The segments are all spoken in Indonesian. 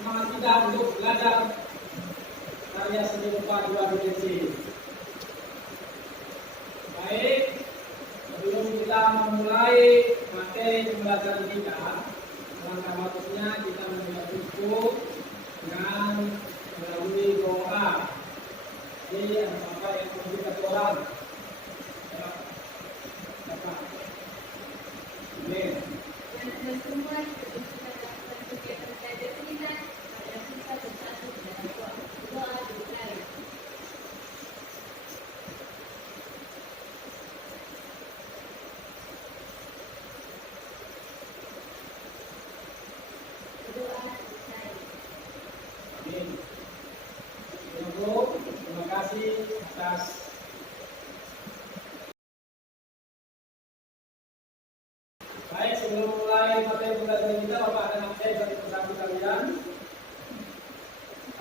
semangat kita untuk belajar karya seni rupa dua dimensi. Baik, sebelum kita memulai materi pembelajaran kita, langkah bagusnya kita memulai cukup dengan melalui doa. Jadi apa yang kita orang. Amin. Dan semua kita lakukan kegiatan belajar kita pada kita bersatu dalam doa dimulai. Doa dimulai. Amin. Terima kasih atas baik, sebelum mulai materi pembelajaran kita, Bapak akan update dari persatu kalian.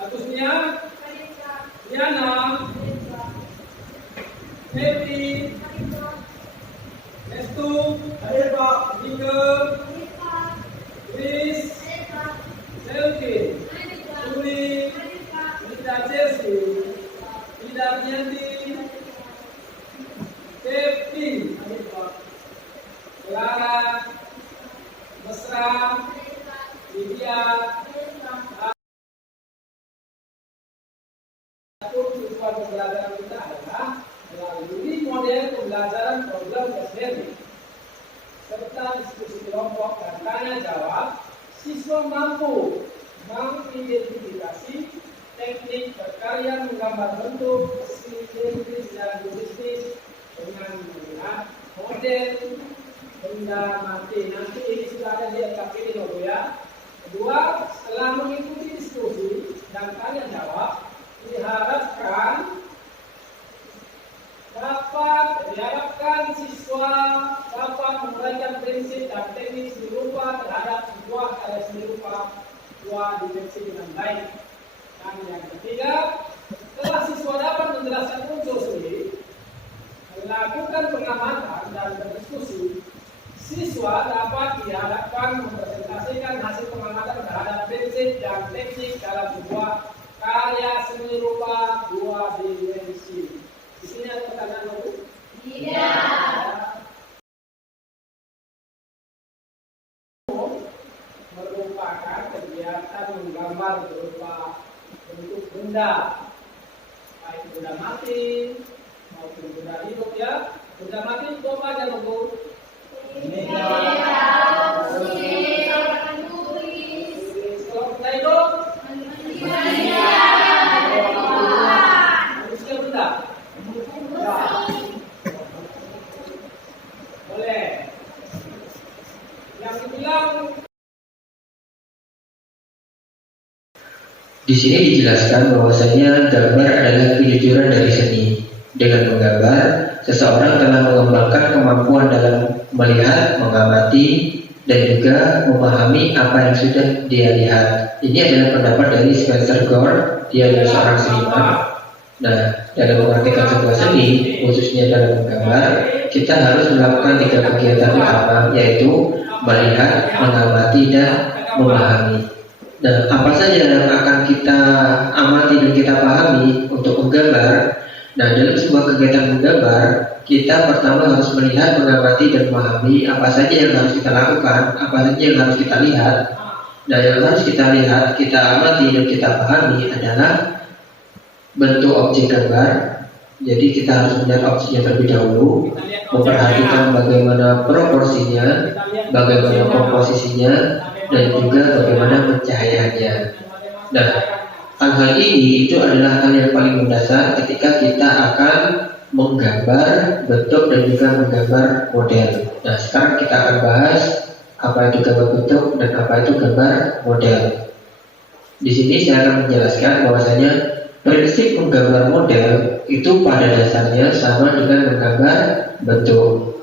Agustia, Diana, Happy, Restu, hadir Pak, Nika, Chris, Selvi, Juli, Lida Chelsea, Lida Yanti, Happy, hadir Pak, Clara, Mesra, Lydia, tujuan pembelajaran kita adalah melalui model pembelajaran program sendiri serta diskusi kelompok dan tanya jawab, siswa mampu mengidentifikasi teknik berkarya menggambar bentuk, sintetis dan logistis dengan melihat model benda mati. Nanti ini sudah ada di LKP ini loh ya. Kedua, setelah mengikuti diskusi dan tanya jawab, diharapkan siswa dapat menguraikan prinsip dan teknik seni rupa terhadap sebuah karya seni rupa dua dimensi dengan baik. Dan yang ketiga, setelah siswa dapat menjelaskan unsur seni, melakukan pengamatan dan berdiskusi, siswa dapat diharapkan mempresentasikan hasil pengamatan terhadap prinsip dan teknik dalam sebuah karya seni rupa dua dimensi. Di sini ada pertanyaan dulu? Tidak. Merupakan kegiatan menggambar berupa bentuk benda, baik benda mati maupun benda hidup ya. Benda mati itu apa aja Bu? Kalau benda hidup? Manusia benda? Boleh. Yang dibilang di sini dijelaskan bahwasanya gambar adalah kejujuran dari seni. Dengan menggambar, seseorang telah mengembangkan kemampuan dalam melihat, mengamati, dan juga memahami apa yang sudah dia lihat. Ini adalah pendapat dari Spencer Gore. Dia adalah seorang seniman. Nah, dalam mempraktikkan sebuah seni, khususnya dalam menggambar, kita harus melakukan 3 kegiatan utama, yaitu melihat, mengamati, dan memahami. Dan apa saja yang akan kita amati dan kita pahami untuk menggambar? Nah, dalam sebuah kegiatan menggambar, kita pertama harus melihat, mengamati, dan memahami apa saja yang harus kita lakukan, apa saja yang harus kita lihat. Nah, yang harus kita lihat, kita amati, dan kita pahami adalah bentuk objek gambar. Jadi kita harus melihat objeknya terlebih dahulu, memperhatikan bagaimana proporsinya, bagaimana komposisinya, dan juga bagaimana pencahayaannya. Nah, hal-hal ini itu adalah hal yang paling mendasar ketika kita akan menggambar bentuk dan juga menggambar model. Nah, sekarang kita akan bahas apa itu gambar bentuk dan apa itu gambar model. Di sini saya akan menjelaskan bahwasanya prinsip menggambar model itu pada dasarnya sama dengan menggambar bentuk.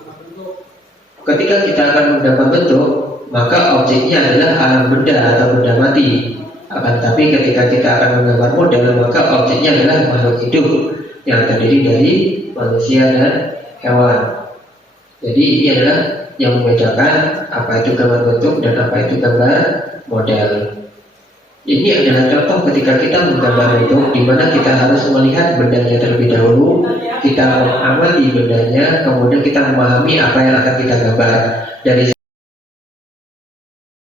Ketika kita akan menggambar bentuk, maka objeknya adalah alam benda atau benda mati. Akan tetapi ketika kita akan menggambar model, maka objeknya adalah makhluk hidup yang terdiri dari manusia dan hewan. Jadi ini adalah yang membedakan apa itu gambar bentuk dan apa itu gambar model. Ini adalah contoh ketika kita menggambar bentuk di mana kita harus melihat bendanya terlebih dahulu, kita mengamati bendanya, kemudian kita memahami apa yang akan kita gambar. Dari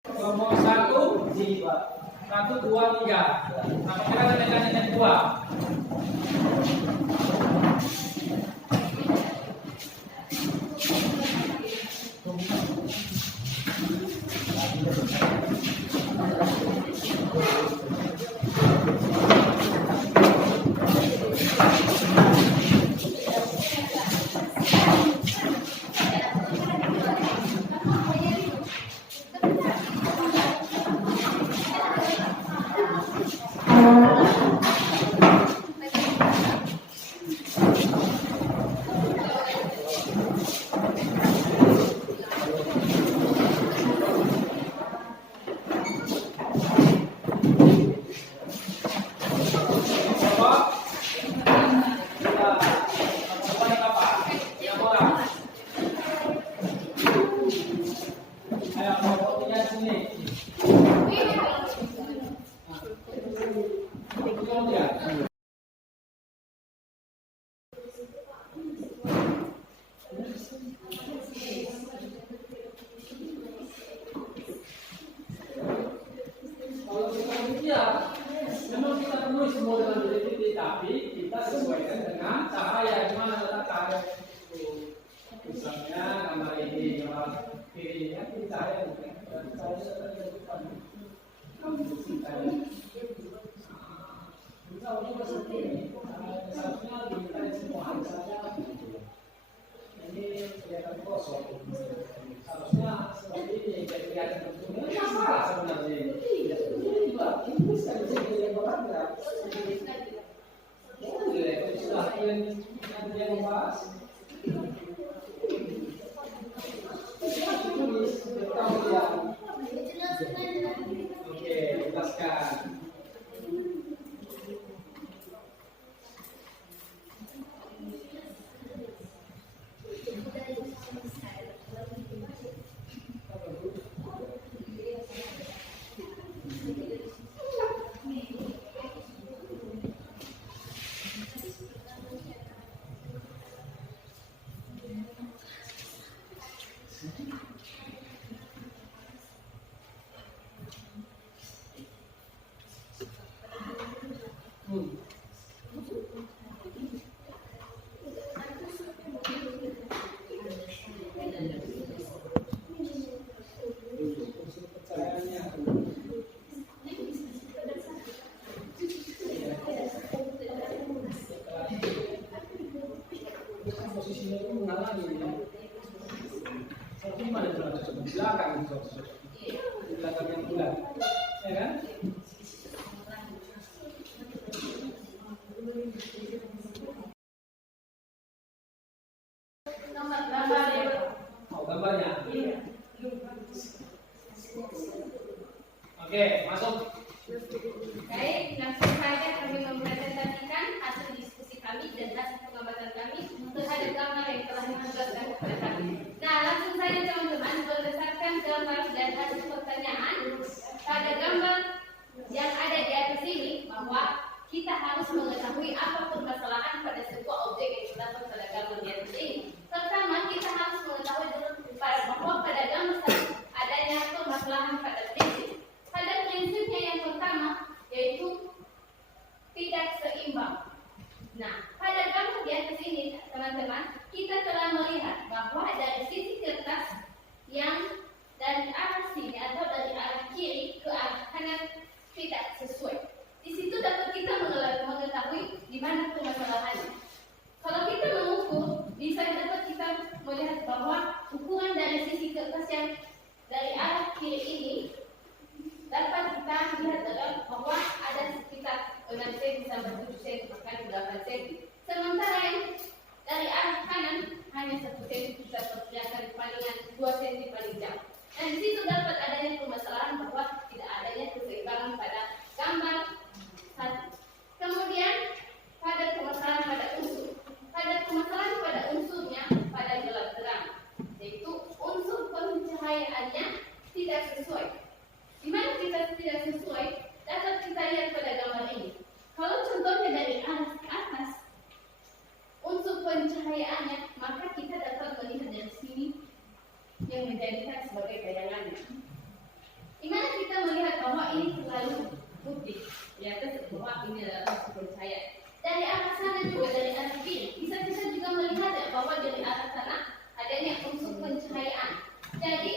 Nomor 1, jiwa. 1, 2, 3. Apakah dengan yang kedua? Memang kita tulis semua dengan teliti, tapi kita sesuaikan dengan cahaya. Di mana letak cahaya itu? Misalnya gambar ini, gambar kiri, kan ini cahaya bukan? Cahaya terjadikan. Kamu mesti cahaya. Misalnya seperti ini, seharusnya diminta semua misalnya ini kelihatan kosong. Harusnya seperti ini, jadi kelihatan bentuknya. Ini masalah sebenarnya. Ini bisa jadi yang berbeda. Boleh, sudah yang membahas. Tulis beritahu yang. Oke, jelaskan. Posisinya itu menghalangi. Tapi mana di belakang itu, di belakang yang bulat, ya kan? Oh, gambarnya. Oke, masuk. Baik, langsung saja kami mempresentasikan hasil diskusi kami dan hasil pengamatan kami terhadap gambar yang telah ditugaskan kepada kami. Nah, langsung saja teman-teman, berdasarkan gambar dan hasil pertanyaan pada gambar yang ada di atas ini, bahwa kita harus mengetahui apa permasalahan pada sebuah objek yang terdapat pada gambar di atas ini. Pertama, kita harus mengetahui bahwa pada gambar tersebut adanya permasalahan pada prinsip. Pada prinsipnya yang pertama yaitu tidak seimbang. Nah, pada gambar di atas ini, teman-teman, kita telah melihat bahwa dari sisi kertas yang dari arah sini atau dari arah kiri ke arah kanan tidak sesuai. Di situ dapat kita mengetahui di mana permasalahannya. Kalau kita mengukur, bisa dapat kita melihat bahwa ukuran dari sisi kertas yang dari arah kiri ini dapat kita lihat bahwa ada sekitar 6 cm sampai 7 cm bahkan 8 cm. Sementara yang dari arah kanan hanya 1 cm, kita perkirakan palingan 2 cm paling jauh. Dan di situ dapat adanya permasalahan bahwa tidak adanya keseimbangan pada gambar satu. Kemudian pada permasalahan pada unsur. Pada permasalahan pada unsurnya pada gelap terang, yaitu unsur pencahayaannya tidak sesuai. Di mana kita tidak sesuai, dapat bahwa ini adalah unsur pencahayaan. Dari arah sana juga, dari arah kiri, bisa kita juga melihat ya bahwa dari arah sana adanya unsur pencahayaan. Jadi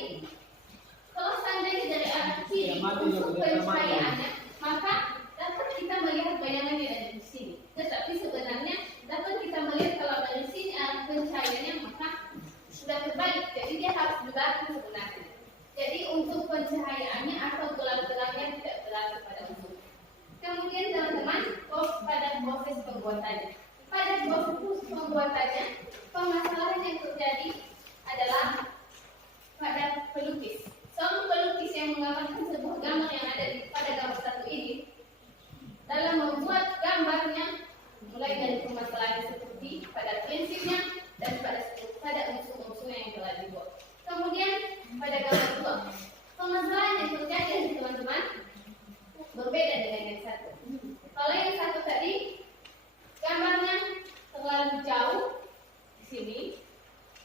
kalau seandainya dari arah kiri unsur pencahayaannya, maka dapat kita melihat bayangan yang ada di sini. Tetapi sebenarnya dapat kita melihat kalau dari sini arah pencahayaannya, maka sudah terbalik. Jadi dia harus berbalik sebenarnya. Jadi untuk pencahayaannya atau gelap-gelapnya tidak berlaku pada unsur. Kemudian teman-teman, pada proses pembuatannya. Pada proses pembuatannya, permasalahan yang terjadi adalah pada pelukis. Seorang pelukis yang menggambarkan sebuah gambar yang ada pada gambar satu ini, dalam membuat gambarnya, mulai dari permasalahan seperti pada prinsipnya dan pada unsur-unsur yang telah dibuat. Kemudian pada gambar dua, permasalahan yang terjadi teman-teman berbeda dengan yang satu. Kalau yang satu tadi gambarnya terlalu jauh di sini,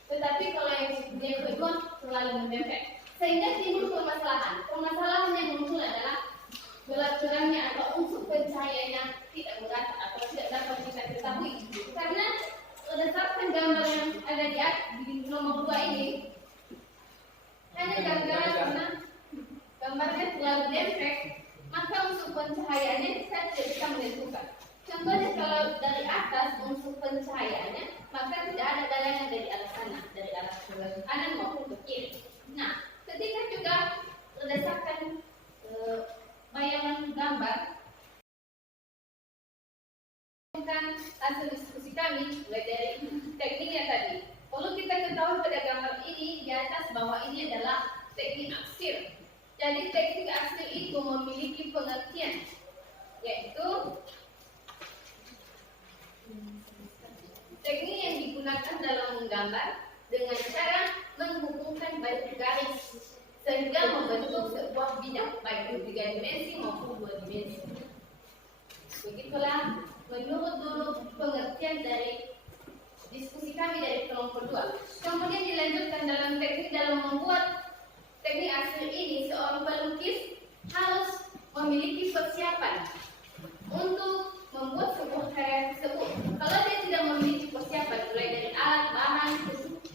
tetapi kalau yang kedua terlalu mendempet, sehingga timbul permasalahan. Permasalahan yang muncul adalah gelap-gelapnya atau unsur pencahayaannya tidak merata atau tidak dapat kita ketahui, karena berdasarkan gambar yang ada di nomor 2 ini, hanya gara-gara karena gambarnya terlalu dempet, maka unsur pencahayaannya kita tidak bisa menentukan. Contohnya kalau dari atas unsur pencahayaannya, maka tidak ada bayangan dari arah sana, dari arah ke kanan maupun ke kiri. Nah, ketika juga berdasarkan bayangan gambar, hasil diskusi kami mulai dari tekniknya tadi. Perlu kita ketahui pada gambar ini di atas bahwa ini adalah teknik aksir. Jadi teknik aksir itu memiliki pengertian, yaitu teknik yang digunakan dalam menggambar dengan cara menghubungkan batu garis sehingga membentuk sebuah bidang baik 3 dimensi maupun 2 dimensi. Begitulah menurut dulu pengertian dari diskusi kami dari kelompok 2. Kemudian dilanjutkan dalam teknik dalam membuat teknik aksir ini, seorang pelukis harus memiliki persiapan untuk membuat sebuah karya tersebut. Kalau dia tidak memiliki persiapan mulai dari alat, bahan,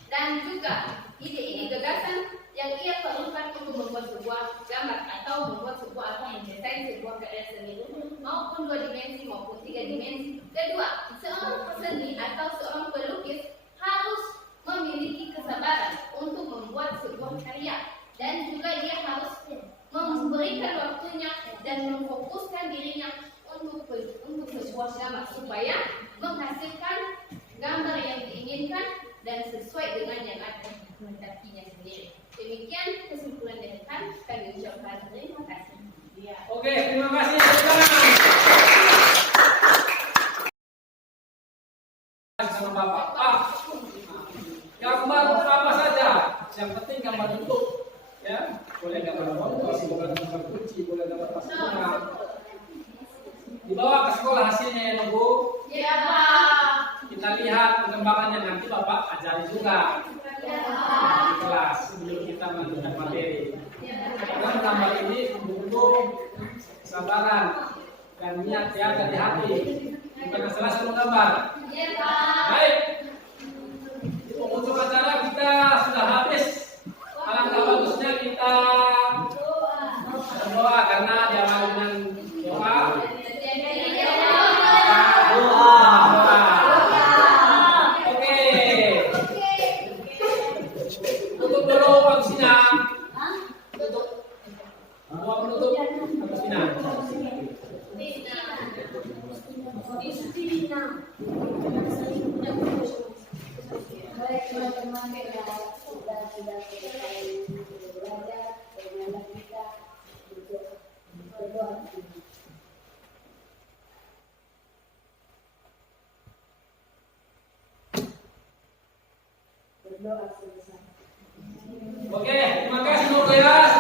dan juga ide-ide gagasan yang ia perlukan untuk membuat sebuah gambar atau membuat sebuah atau mendesain sebuah karya seni maupun 2 dimensi maupun 3 dimensi. Kedua, seorang peseni atau seorang pelukis harus memiliki kesabaran untuk membuat sebuah karya, dan juga dia harus memberikan waktunya dan memfokuskan dirinya untuk sebuah gambar supaya menghasilkan gambar yang diinginkan dan sesuai dengan yang ada di mendakinya sendiri. Demikian kesimpulan dari kami ucapkan terima kasih. Oke, terima kasih. Sama Bapak. Pak, gambar apa saja, yang penting gambar bentuk, ya. Boleh gambar bonus, boleh gambar kunci, boleh gambar pasukan. Dibawa ke sekolah hasilnya ya, Bu? Ya, Pak. Kita lihat perkembangannya, nanti Bapak ajari juga di kelas sebelum kita melanjutkan materi. Karena gambar ini butuh kesabaran dan niat ya dari hati, bukan masalah sama gambar. Ya, Pak. Baik, untuk acara kita sudah habis. Alangkah bagusnya kita berdoa, karena diawali dengan doa. Baik teman-teman yang sudah selesai belajar, bagaimana kita berdoa. Berdoa selesai. Oke, terima kasih Bu Kelas.